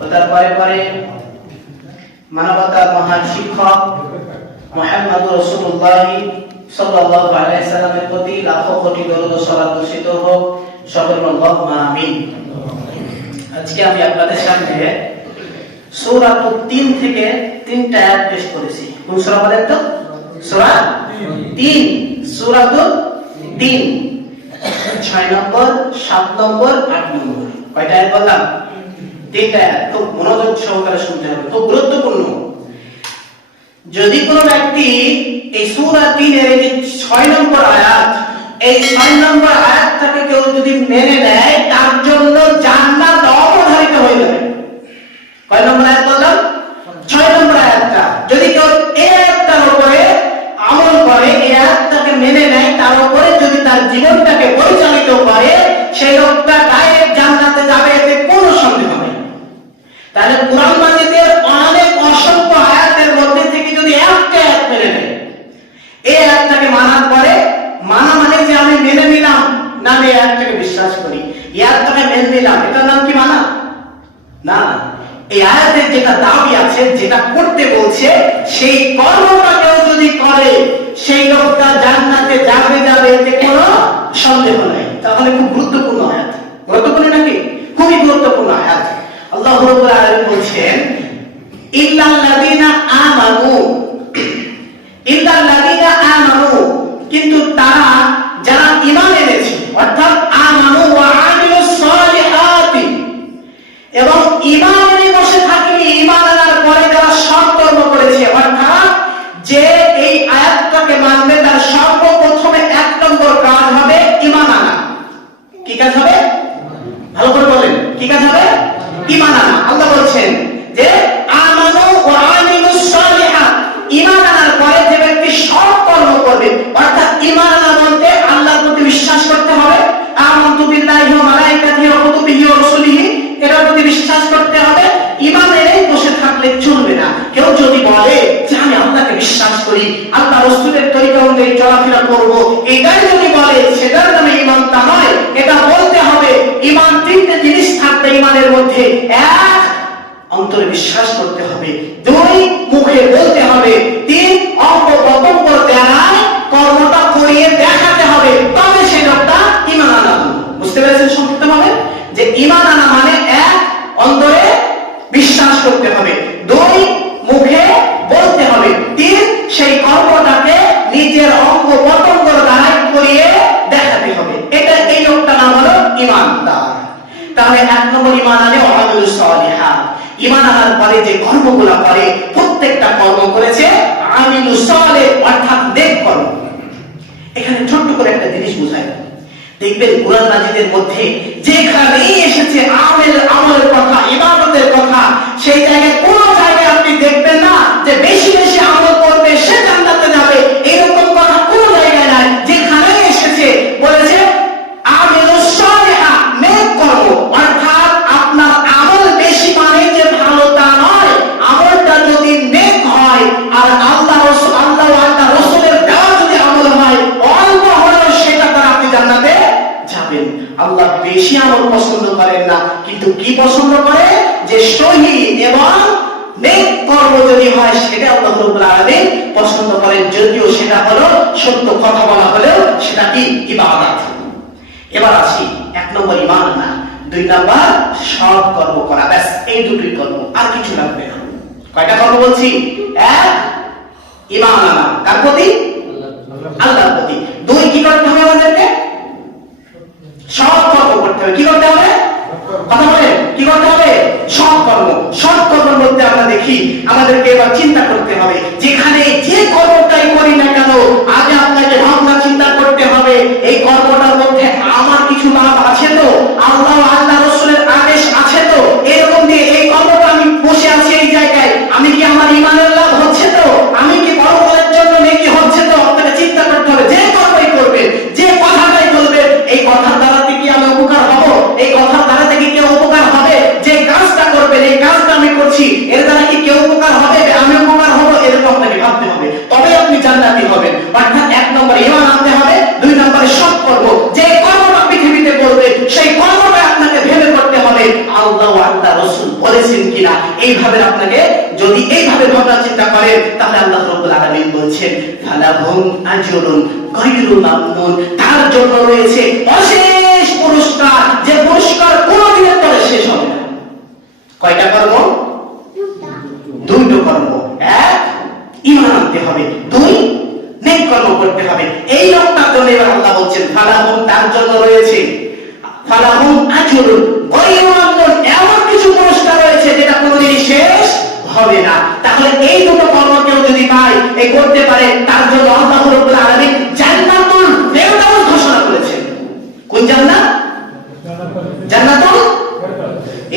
ও তারপরে পরে মানবতার মহান শিক্ষক মুহাম্মদুর রাসূলুল্লাহ সাল্লাল্লাহু আলাইহি সাল্লামের প্রতি লাখো কোটি দরুদ ও সালাত বর্ষিত হোক। সকলে আল্লাহুম্মা আমিন। আজকে আমি আপনাদের সামনে সূরা ৩ থেকে ৩টা আয়াত পেশ করেছি। কোন সূরা বলেন তো? সূরা ৩, সূরা ৩, ৬ নম্বর, ৭ নম্বর, ৮ নম্বর। কয়টা আয়াত বললাম? ৩টা আয়াত। খুব মনোযোগ সহকারে শুনতে হবে, খুব গুরুত্বপূর্ণ। যদি কোনো ব্যক্তি এই সূরা ৩ এর যে ৬ নম্বর আয়াত, এই ৬ নম্বর আয়াতটাকে কেউ যদি মেনে নেয়, তার জন্য জান্নাত অবধারিত হয়ে যাবে। কয় নম্বর আয়াত বললাম? ৬ নম্বর আয়াতটা। যদি কেউ এই আয়াতটার উপরে আমল করে, এই আয়াতটাকে মেনে নেয়, তার উপরে যদি তার জীবনটাকে পরিচালিত করে, সেই লোকটা ডাইরেক্ট জান্নাতে যাবে, এতে কোনো সন্দেহ নেই। তাহলে কুরআন মাজিদের অনেক অসংখ্য আয়াতের মধ্যে থেকে যদি একটা আয়াত মেনে নেয়, এই আয়াতটাকে মানার পরে, মানা মানে যে আমি মেনে নিলাম না, আমি এই আয়াতটাকে বিশ্বাস করি, এই আয়াতটাকে মেনে নিলাম, এটার নাম কি মানা? না, এই আয়াতের যেটা দাবি আছে, যেটা করতে বলছে, সেই কর্মটাকেও যদি করে, সেই লোকটা জান্নাতে যাবে, এতে কোনো সন্দেহ নাই। তাহলে খুব গুরুত্বপূর্ণ আয়াত। গুরুত্বপূর্ণ নাকি? খুবই গুরুত্বপূর্ণ আয়াত। আল্লাহ রাব্বুল আলামিন বলছেন, ইল্লাল্লাযীনা আমানু, ইল্লাল্লাযীনা আমানু, কিন্তু তারা যারা ঈমান এনেছে, অর্থাৎ আমানু ওয়া আমিলুস সালিহাতি, এবং ঈমান এনে বসে থাকেনি, ঈমান আনার পরে যারা সৎ কর্ম করেছে, অর্থাৎ যে এই আয়াতটাকে মানবে, তার সর্বপ্রথমে ১ নম্বর কাজ হবে ঈমান আনা। কি কাজ হবে? ভালো করে বলেন, কি কাজ হবে? ঈমান আনা। আল্লাহ বলছেন যে আমানু ওয়া আমিলুস সালিহাত, ঈমান আনার পরে যে ব্যক্তি সৎ কর্ম করবে, অর্থাৎ ঈমান আনা বলতে আল্লাহর প্রতি বিশ্বাস করতে হবে, আমানতু বিল্লাহি ওয়া মালাইকাতিহি ওয়া কুতুবিহি ওয়া রাসূলিহি, এটার প্রতি বিশ্বাস করতে হবে। ঈমান এনেই বসে থাকলে চলবে না। কেউ যদি বলে যে আমি আল্লাহকে বিশ্বাস করি, আল্লাহ রাসূলের তরিকা অনুযায়ী চলাফেরা করব, এটাই যদি বলে, সেটার নামে ঈমান তা নয়। এটা বলতে হবে ঈমান ৩টে জিনিস থাকবে ঈমানের মধ্যে। ১, অন্তরে বিশ্বাস করতে হবে। ২, মুখে বলতে হবে। ৩, অঙ্গ প্রত্যঙ্গ দ্বারা কর্মটা করিয়ে দেখাতে হবে, তবে সেই লোকটা ঈমান আনা। বুঝতে পেরেছেন সংক্ষিপ্তভাবে? যে ঈমান আনা মানে ১, অন্তরে বিশ্বাস করতে হবে। ২, মুখে বলতে হবে। ৩, সেই কর্মটাকে নিজের অঙ্গ প্রত্যঙ্গ দ্বারা করিয়ে দেখাতে হবে। এটা এই লোকটা নাম হলো ঈমানদার। তাহলে ১ নম্বর ঈমান আনে আমালুস সালিহাত, ঈমান আনার পরে যে কর্মগুলো করে, প্রত্যেকটা কর্ম করেছে আমিলুস সালিহ, অর্থাৎ নেক কর্ম। এখানে ছোট্ট করে একটা জিনিস বুঝাই। দেখবেন কুরআন মাজিদের মধ্যে যেখানেই এসেছে আমলের কথা, ইবাদতের কথা, সেই জায়গায় কোন জায়গায় আপনি দেখবেন না যে বেশি বেশি আমল করবে সে জান্নাতে যাবে, এরকম কথা কোন জায়গায় নাই। যেখানেই এসেছে বলেছে আমিলুস সালিহা, নেক কর্ম, অর্থাৎ আপনার আমল বেশি মানে যে ভালো তা নয়। আমলটা যদি নেক হয় আর আল্লাহ রাসূলের দেওয়া যদি আমল হয়, অল্প হলেও সেটা তার আপনি জান্নাতে যাবেন। আল্লাহ বেশি আমল পছন্দ করেন না, কিন্তু কি পছন্দ করে? যে সহিহ এবং নেক কর্ম যদি হয়, সেটা আল্লাহ রাব্বুল আলামিন পছন্দ করেন, যদিও সেটা হলো সত্য কথা বলা হলেও সেটা কি? ইবাদত। এবার আসি ১ নম্বর ঈমান আনা, ২ নম্বর সৎ কর্ম করা। ব্যাস, এই দুটোই কর্ম, আর কিছু লাগবে না। কয়টা কর্ম বলছি? ১, ঈমান আনা, কার প্রতি? আল্লাহর প্রতি। ২, কি করতে হবে আমাদেরকে? সৎ কর্ম করতে হবে। কি করতে হবে? কথা বলেন, কি করতে হবে? সৎ কর্ম। সৎ কর্মের মধ্যে আমরা দেখি, আমাদেরকে এবার চিন্তা করতে হবে, যেখানে যে কর্মটাই করি না কেন, আগে আপনাকে ভাবনা চিন্তা করতে হবে, এই কর্মটার মধ্যে আমার কিছু লাভ আছে তো, আল্লাহ রাসূলের আদেশ আছে তো, এরকম দিয়ে এই কর্মটা আমি বসে আছি এই জায়গায়, আমি কি আমার ঈমানের লাভ হচ্ছে তো, আমি কি পরকালের জন্য নেকি হচ্ছে তো, আপনাকে চিন্তা করতে হবে। যে কর্মই করবে, যে কথাটাই বলবে, এই কথার দ্বারা কি আমি উপকার হব? এই কথার দ্বারা কি কেউ উপকার হবে? যে কাজটা করবেন, এই কাজটা আমি করছি, এর দ্বারা কি কেউ উপকার হবে? আমি উপকার হব? এরকম আপনাকে ভাবতে হবে, তবে আপনি জান্নাতি হবেন। অর্থাৎ ১ নম্বর ঈমান আনতে হবে, ২ নম্বরে সৎ কর্ম। যে কর্মটা পৃথিবীতে করবে, সেই কর্মটা আপনাকে ভেবে করতে হবে আল্লাহ ওয়া আল্লাহ রাসূল বলেছেন কিনা। এইভাবে আপনাকে যদি এইভাবে ভাবনা চিন্তা করেন তাহলে আল্লাহ রাব্বুল আলামিন বলছেন ফালাহুম আজরুন গায়রু মামনুন, তার জন্য রয়েছে অশেষ পুরস্কার, যে পুরস্কার কোনদিনের তরে শেষ হবে না। কয়টা কর্ম? দুটো কর্ম। এক, ঈমান আনতে হবে, দুই, নেক কর্ম করতে হবে। এই লোকটার জন্য এবার আল্লাহ বলছেন ফালাহুম, তার জন্য রয়েছে ফালাহুম আজরুন গায়রু মামনুন, এমন কিছু পুরস্কার রয়েছে যেটা কোনদিন শেষ হবে না। তাহলে এই দুটো কর্ম কেউ যদি পায়, এই করতে পারে, তার জন্য আল্লাহ রাব্বুল আলামিন জান্নাতুল ফেরদাউস ঘোষণা করেছেন। কোন জান্নাত? জান্নাতুল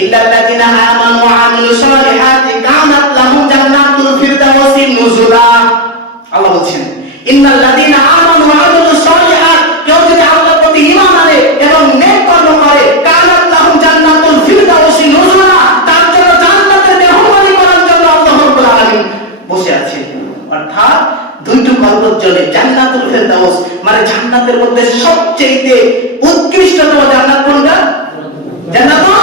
ইল্লাল্লাযিনা আমানু ওয়া আমিলুস সালিহাতি কানাত লাহুম জান্নাতুল ফিরদাউসি নুজুলা। আল্লাহ বলছেন ইন্নাল্লাযিনা আমানু ওয়া আমিলুস সালিহাত, কেউ যদি আল্লাহর প্রতি ঈমান আনে এবং নেক কর্ম করে, কানাত লাহুম জান্নাতুল ফিরদাউসি নুজুলা, তার জন্য জান্নাতের মেহমানি করার জন্য আল্লাহ রাব্বুল আলামিন বসে আছেন। অর্থাৎ দুইটো কর্মের জন্য জান্নাতুল ফিরদাউস, মানে জান্নাতের মধ্যে সবচেয়ে উৎকৃষ্টতম জান্নাত কোনটা? জান্নাতুল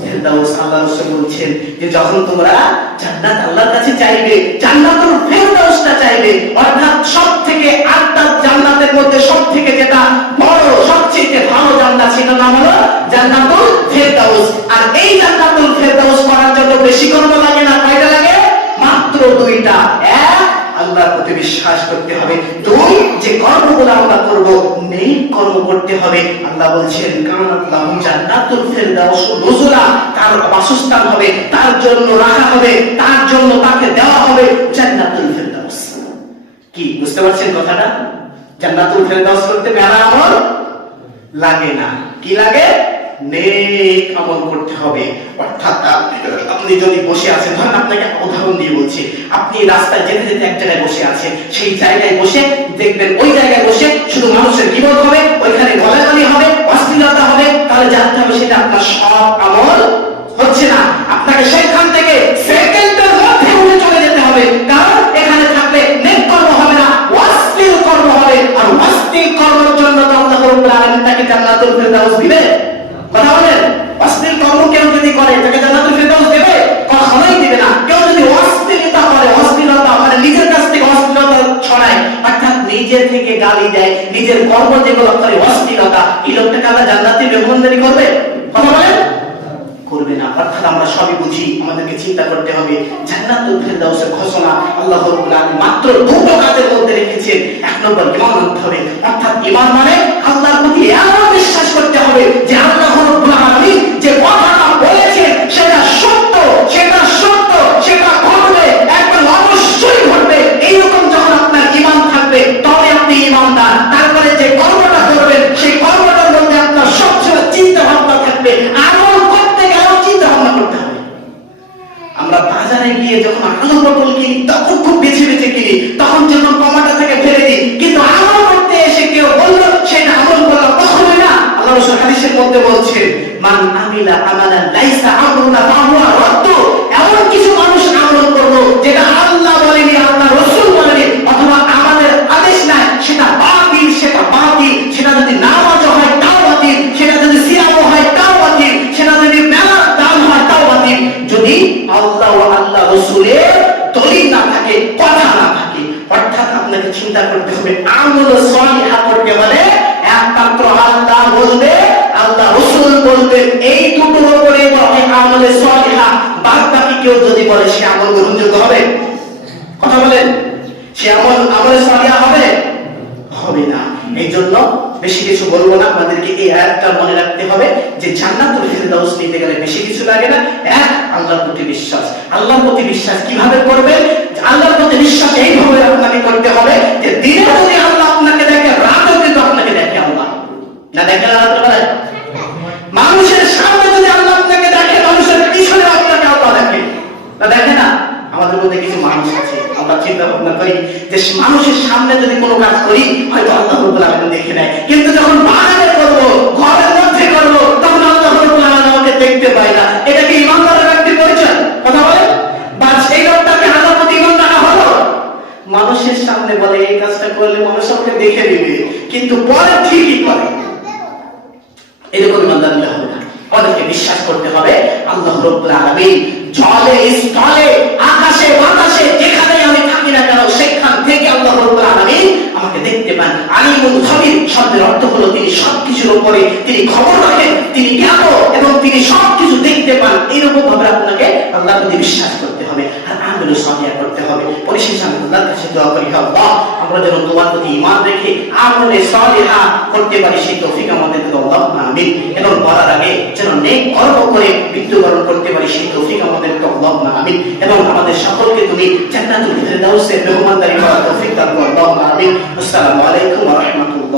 ফেরদাউস। আল্লাহ রাসূল বলছেন যে যখন তোমরা জান্নাত আল্লাহর কাছে চাইবে, জান্নাতুল ফেরদাউসটা চাইবে, অর্থাৎ সবথেকে আটটা জান্নাতের মধ্যে সবথেকে যেটা বড়, সবচেয়ে ভালো জান্নাত, সেটা নাম হলো জান্নাতুল ফেরদাউস। আর এই জান্নাতুল ফেরদাউস করার জন্য বেশি কর্ম লাগে না, কয়টা লাগে? মাত্র দুইটা। এক, আল্লাহর প্রতি বিশ্বাস করতে হবে, দুই, যে কর্মগুলো আমরা করব নেক কর্ম করতে হবে। আল্লাহ বলছেন কানাত লাহুম জান্নাতুল ফিরদাউস নুজুলা, তার বাসস্থান হবে, তার জন্য রাখা হবে, তার জন্য তাকে দেওয়া হবে জান্নাতুল ফিরদাউস। কি বুঝতে পারছেন কথাটা? জান্নাতুল ফিরদাউস করতে মেলা আমল লাগে না, কি লাগে? নেক আমল করতে হবে। অর্থাৎ আপনি যদি বসে আছেন, ধরেন আপনাকে উদাহরণ দিয়ে বলছি, আপনি রাস্তায় যেতে যেতে এক জায়গায় বসে আছেন, সেই জায়গায় বসে দেখবেন ওই জায়গায় বসে শুধু মানুষের বিপদ হবে, ওইখানে গলাগালি হবে, অশ্লীলতা হবে, তাহলে জানতে হবে সেটা আপনার সব আমল হচ্ছে না। আপনাকে সেখান থেকে সেকেন্ডের মধ্যে উঠে চলে যেতে হবে, কারণ এখানে থাকলে নেক কর্ম হবে না, অশ্লীল কর্ম হবে। আর অশ্লীল কর্মের জন্য তো আল্লাহ রাব্বুল আলামিন তাকে জান্নাতুল ফেরদাউস দিবে? কথা বলেন, অশ্লীল কর্ম কেউ যদি করে তাকে জান্নাতুল ফেরদাউস দেবে? কখনোই দিবে না। কেউ যদি অশ্লীলতা করে, অশ্লীলতা মানে নিজের কাছ থেকে অশ্লীলতা ছড়ায়, অর্থাৎ নিজের থেকে গালি দেয়, নিজের কর্ম যেগুলো করে অশ্লীলতা, এই লোকটাকে আল্লাহ জান্নাতের মেহমানদারি করবে? কথা বলেন, করবে না। অর্থাৎ আমরা সবই বুঝি, আমাদেরকে চিন্তা করতে হবে জান্নাতুল ফেরদাউসের ঘোষণা আল্লাহ রাব্বুল আলামিন মাত্র দুটো কাজের মধ্যে রেখেছেন। এক নম্বর ঈমান আনতে হবে, অর্থাৎ ঈমান মানে আল্লাহর প্রতি এমন বিশ্বাস করতে হবে যে আল্লাহ রাব্বুল আলামিন যে কথাটা বলেছেন সেটা সত্য, সেটা সত্য, সেটা ঘটবে, একবার অবশ্যই ঘটবে। এইরকম যখন আপনার ঈমান থাকবে তবে আপনি ঈমানদার। তারপরে যে কর্মটা করবেন সেই কর্মটার মধ্যে আপনার সবসময় চিন্তা ভাবনা থাকবে, আমল করতে গেলেও চিন্তা ভাবনা করতে হবে। আমরা বাজারে গিয়ে যখন আলু পটল কিনি তখন খুব বেছে বেছে কিনি, তখন যখন কমাটা থেকে ফেলে দিই, কিন্তু আমল করতে এসে কেউ বলল সেটা আমল করা কখনোই না। আল্লাহ রাসূল হাদিসের মধ্যে বলছেন মান আমিলা আমালান লাইসা আমরুনা ফাহুয়া রাদ্দ, এমন কিছু মানুষ আমল করলো যেটা আল্লাহ বলেনি, আল্লাহ রাসূল বলেনি, অথবা আমাদের আদেশ নাই, সেটা বাতিল, সেটা বাতিল। সেটা যদি নামাজ হয় তাও বাতিল, সেটা যদি সিয়াম হয় তাও বাতিল, সেটা যদি মেলা দান হয় তাও বাতিল, যদি আল্লাহ ও আল্লাহ রাসূলের দলিল না থাকে, কথা না থাকে। অর্থাৎ আপনাকে চিন্তা করতে হবে আমল সালিহা করতে হলে একমাত্র আল্লাহ বলবে, আল্লাহ রাসূল বলবেন, এই দুটোর উপরে বলে আমলে সালিহা। বাদ বাকি কেউ যদি বলে সে আমল গ্রহণযোগ্য হবে? কথা বলেন, সে আমলে সালিহা হবে? হবে না। এই জন্য বেশি কিছু বলবো না, আমাদেরকে এই আয়াতটা মনে রাখতে হবে যে জান্নাতুল ফেরদাউস নিতে গেলে বেশি কিছু লাগে না। এক, আল্লাহর প্রতি বিশ্বাস। আল্লাহর প্রতি বিশ্বাস কিভাবে করবেন? আল্লাহর প্রতি বিশ্বাস এইভাবে আপনাকে করতে হবে যে দিনে যদি আল্লাহ আপনাকে দেখে, রাতেও কিন্তু আপনাকে দেখে। আল্লাহ না দেখে না রাতের বেলায়? মানুষের সামনে যদি আল্লাহ আপনাকে দেখে, মানুষের পিছনে আপনাকে আল্লাহ দেখে না, দেখে না? আমাদের মধ্যে কিছু মানুষ আছে, আমরা চিন্তা ভাবনা করি যে মানুষের সামনে যদি কোনো কাজ করি হয়তো আল্লাহ রাব্বুল আলামিন দেখে নেয়, কিন্তু যখন বাইরে করব, ঘরের মধ্যে করব, তখন আল্লাহ রাব্বুল আলামিন আমাকে দেখতে পায় না। এটা কি ঈমানদারের ব্যক্তির পরিচয়? কথা বলে, বা সেই লোকটাকে আল্লাহর প্রতি ঈমান রাখা হলো? মানুষের সামনে বলে এই কাজটা করলে মানুষ আমাকে দেখে নেবে, কিন্তু পরে ঠিকই করে। এরকম ঈমানদার হলে হবে না। আমাদেরকে বিশ্বাস করতে হবে আল্লাহ রাব্বুল আলামিন জলে স্থলে আকাশে বাতাসে যেখানে আমি থাকি না কেন সেখান থেকে আল্লাহ রাব্বুল আলামিন আমাকে দেখতে পান। আলিমুল খবীর শব্দের অর্থ হলো তিনি সবকিছুর উপরে তিনি খবর রাখেন, তিনি জ্ঞাত এবং তিনি সবকিছু দেখতে পান। এইরকম ভাবে আপনাকে আল্লাহর প্রতি বিশ্বাস করতে হবে আর আমল সালিহ করতে হবে। পরিশেষে আমি আল্লাহর কাছে দোয়া করি, আল্লাহ আমরা যেন তোমার প্রতি ঈমান রেখে আমল সালিহ করতে পারি সেই তৌফিক আমাদের দেন, আল্লাহুম্মা আমিন। এবং মরার আগে যেন নেক কর্ম করে মৃত্যুবরণ করতে পারি সেই তৌফিক আমাদের দেন, আল্লাহুম্মা আমিন। এবং আমাদের সকলকে তুমি জান্নাতুল ফিরদাউসে মেহমানদারি করার তৌফিক দান করো, আল্লাহুম্মা আমিন। আসসালামু আলাইকুম ওয়া রাহমাতুল্লাহ।